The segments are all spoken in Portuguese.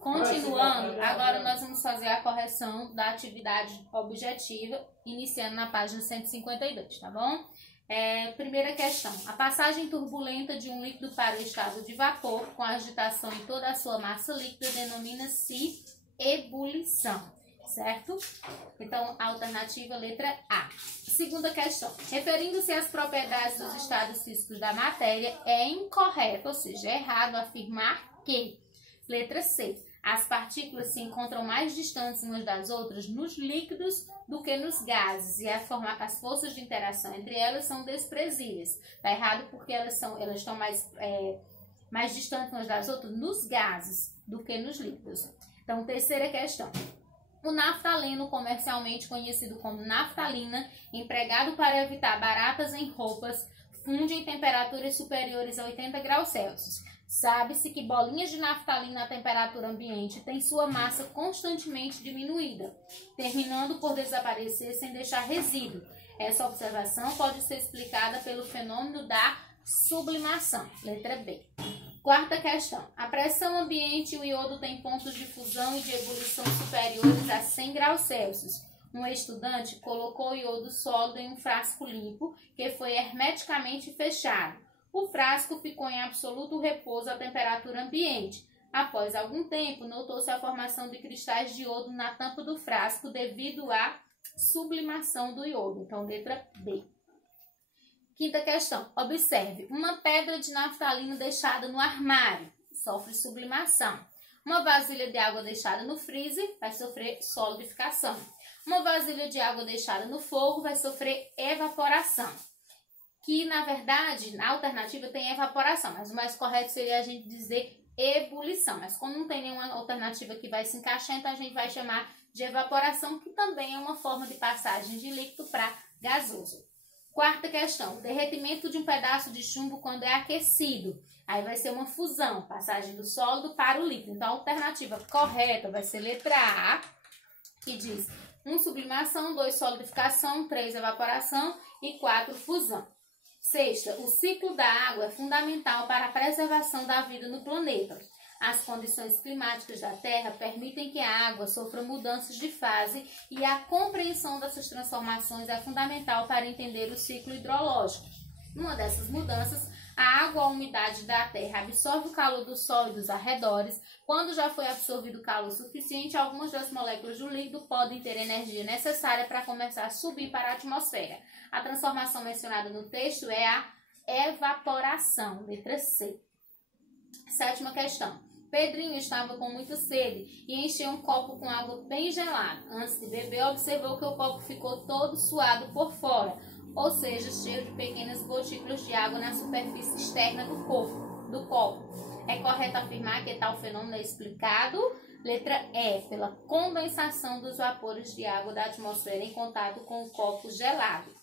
Continuando, agora nós vamos fazer a correção da atividade objetiva, iniciando na página 152, tá bom? Primeira questão. A passagem turbulenta de um líquido para o estado de vapor, com agitação em toda a sua massa líquida, denomina-se ebulição, certo? Então, a alternativa letra A. Segunda questão. Referindo-se às propriedades dos estados físicos da matéria, é incorreto, ou seja, é errado afirmar que, letra C, as partículas se encontram mais distantes umas das outras nos líquidos do que nos gases e as forças de interação entre elas são desprezíveis. Está errado porque elas estão mais distantes umas das outras nos gases do que nos líquidos. Então, terceira questão. O naftaleno, comercialmente conhecido como naftalina, empregado para evitar baratas em roupas, funde em temperaturas superiores a 80 graus Celsius. Sabe-se que bolinhas de naftalina a temperatura ambiente têm sua massa constantemente diminuída, terminando por desaparecer sem deixar resíduo. Essa observação pode ser explicada pelo fenômeno da sublimação. Letra B. Quarta questão. A pressão ambiente e o iodo têm pontos de fusão e de ebulição superiores a 100 graus Celsius. Um estudante colocou o iodo sólido em um frasco limpo que foi hermeticamente fechado. O frasco ficou em absoluto repouso à temperatura ambiente. Após algum tempo, notou-se a formação de cristais de iodo na tampa do frasco devido à sublimação do iodo. Então, letra B. Quinta questão. Observe. Uma pedra de naftalina deixada no armário sofre sublimação. Uma vasilha de água deixada no freezer vai sofrer solidificação. Uma vasilha de água deixada no fogo vai sofrer evaporação. Que, na verdade, na alternativa tem evaporação, mas o mais correto seria a gente dizer ebulição. Mas como não tem nenhuma alternativa que vai se encaixar, então a gente vai chamar de evaporação, que também é uma forma de passagem de líquido para gasoso. Quarta questão. O derretimento de um pedaço de chumbo quando é aquecido. Aí vai ser uma fusão, passagem do sólido para o líquido. Então, a alternativa correta vai ser letra A, que diz 1, sublimação, 2, solidificação, 3, evaporação e 4, fusão. Sexta, o ciclo da água é fundamental para a preservação da vida no planeta. As condições climáticas da Terra permitem que a água sofra mudanças de fase e a compreensão dessas transformações é fundamental para entender o ciclo hidrológico. Numa dessas mudanças, a água ou a umidade da Terra absorve o calor do Sol e dos arredores. Quando já foi absorvido o calor suficiente, algumas das moléculas do líquido podem ter energia necessária para começar a subir para a atmosfera. A transformação mencionada no texto é a evaporação, letra C. Sétima questão. Pedrinho estava com muita sede e encheu um copo com água bem gelada. Antes de beber, observou que o copo ficou todo suado por fora, ou seja, cheio de pequenas gotículas de água na superfície externa do copo. É correto afirmar que tal fenômeno é explicado? Letra E, pela condensação dos vapores de água da atmosfera em contato com o copo gelado.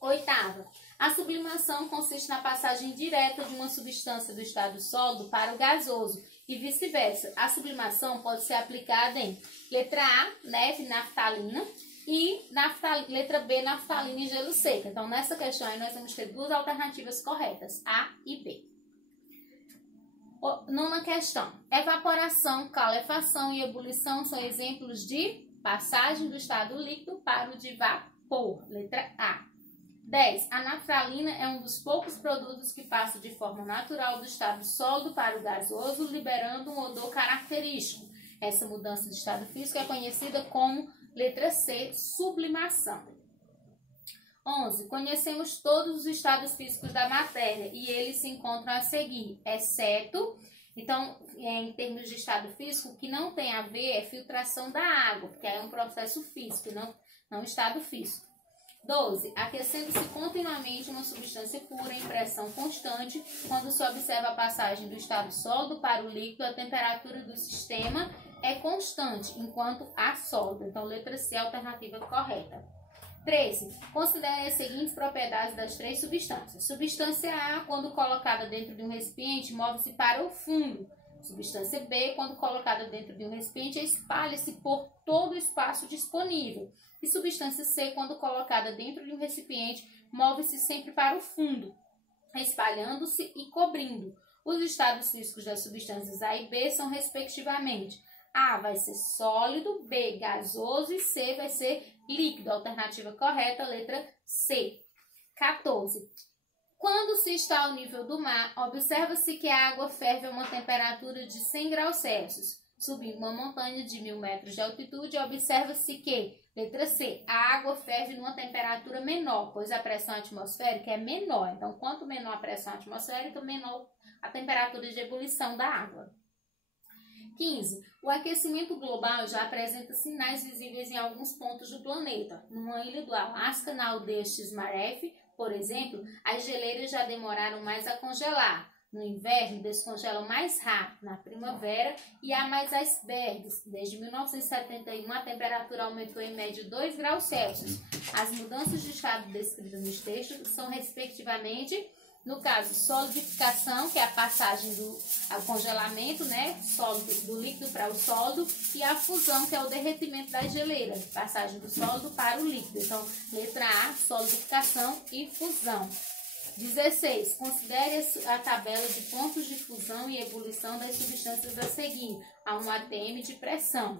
Oitava. A sublimação consiste na passagem direta de uma substância do estado sólido para o gasoso e vice-versa. A sublimação pode ser aplicada em letra A, neve, naftalina, e letra B, naftalina e gelo seco. Então, nessa questão aí, nós vamos ter duas alternativas corretas, A e B. Nona questão. Evaporação, calefação e ebulição são exemplos de passagem do estado líquido para o de vapor. Letra A. 10. A naftalina é um dos poucos produtos que passa de forma natural do estado sólido para o gasoso, liberando um odor característico. Essa mudança de estado físico é conhecida como, letra C, sublimação. 11. Conhecemos todos os estados físicos da matéria e eles se encontram a seguir, exceto, então, em termos de estado físico, o que não tem a ver é filtração da água, porque é um processo físico, não estado físico. 12. Aquecendo-se continuamente uma substância pura em pressão constante, quando se observa a passagem do estado sólido para o líquido, a temperatura do sistema é constante, enquanto a sólida. Então, letra C é a alternativa correta. 13. Considere as seguintes propriedades das três substâncias. Substância A, quando colocada dentro de um recipiente, move-se para o fundo. Substância B, quando colocada dentro de um recipiente, espalha-se por todo o espaço disponível. E substância C, quando colocada dentro de um recipiente, move-se sempre para o fundo, espalhando-se e cobrindo. Os estados físicos das substâncias A e B são, respectivamente, A vai ser sólido, B gasoso e C vai ser líquido. Alternativa correta, letra C. 14. Quando se está ao nível do mar, observa-se que a água ferve a uma temperatura de 100 graus Celsius. Subindo uma montanha de 1000 metros de altitude, observa-se que, letra C, a água ferve numa temperatura menor, pois a pressão atmosférica é menor. Então, quanto menor a pressão atmosférica, menor a temperatura de ebulição da água. 15. O aquecimento global já apresenta sinais visíveis em alguns pontos do planeta. Numa ilha do Alasca, na aldeia Xmaref, por exemplo, as geleiras já demoraram mais a congelar. No inverno, descongelam mais rápido. Na primavera, e há mais icebergs. Desde 1971, a temperatura aumentou em média 2 graus Celsius. As mudanças de estado descritas nos textos são, respectivamente, no caso, solidificação, que é a passagem do congelamento, né, sólido, do líquido para o sólido, e a fusão, que é o derretimento das geleiras, passagem do sólido para o líquido. Então, letra A, solidificação e fusão. 16. Considere a tabela de pontos de fusão e ebulição das substâncias a seguir, a um atm de pressão.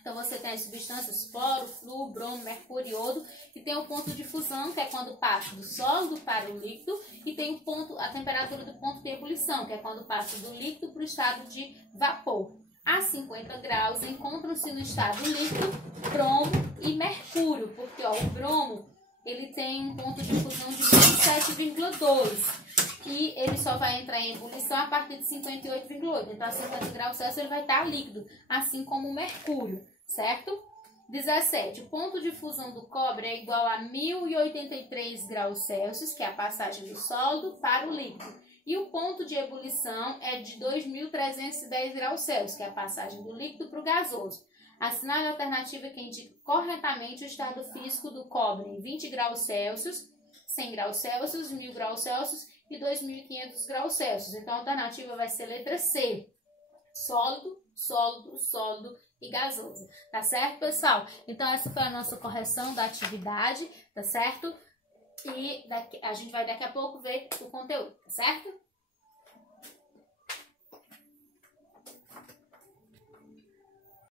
Então, você tem as substâncias cloro, flúor, bromo, mercúrio e iodo, e tem o ponto de fusão, que é quando passa do sólido para o líquido, e tem a temperatura do ponto de ebulição, que é quando passa do líquido para o estado de vapor. A 50 graus encontram-se no estado líquido bromo e mercúrio, porque o bromo ele tem um ponto de fusão de 27,2 e ele só vai entrar em ebulição a partir de 58,8. Então, a 50 graus Celsius ele vai estar líquido, assim como o mercúrio, certo? 17. O ponto de fusão do cobre é igual a 1083 graus Celsius, que é a passagem do sólido para o líquido. E o ponto de ebulição é de 2310 graus Celsius, que é a passagem do líquido para o gasoso. Assinale a alternativa que indica corretamente o estado físico do cobre em 20 graus Celsius, 100 graus Celsius, 1000 graus Celsius e 2500 graus Celsius. Então, a alternativa vai ser letra C. Sólido, sólido, sólido e gasoso. Tá certo, pessoal? Então, essa foi a nossa correção da atividade, tá certo? E a gente vai daqui a pouco ver o conteúdo, tá certo?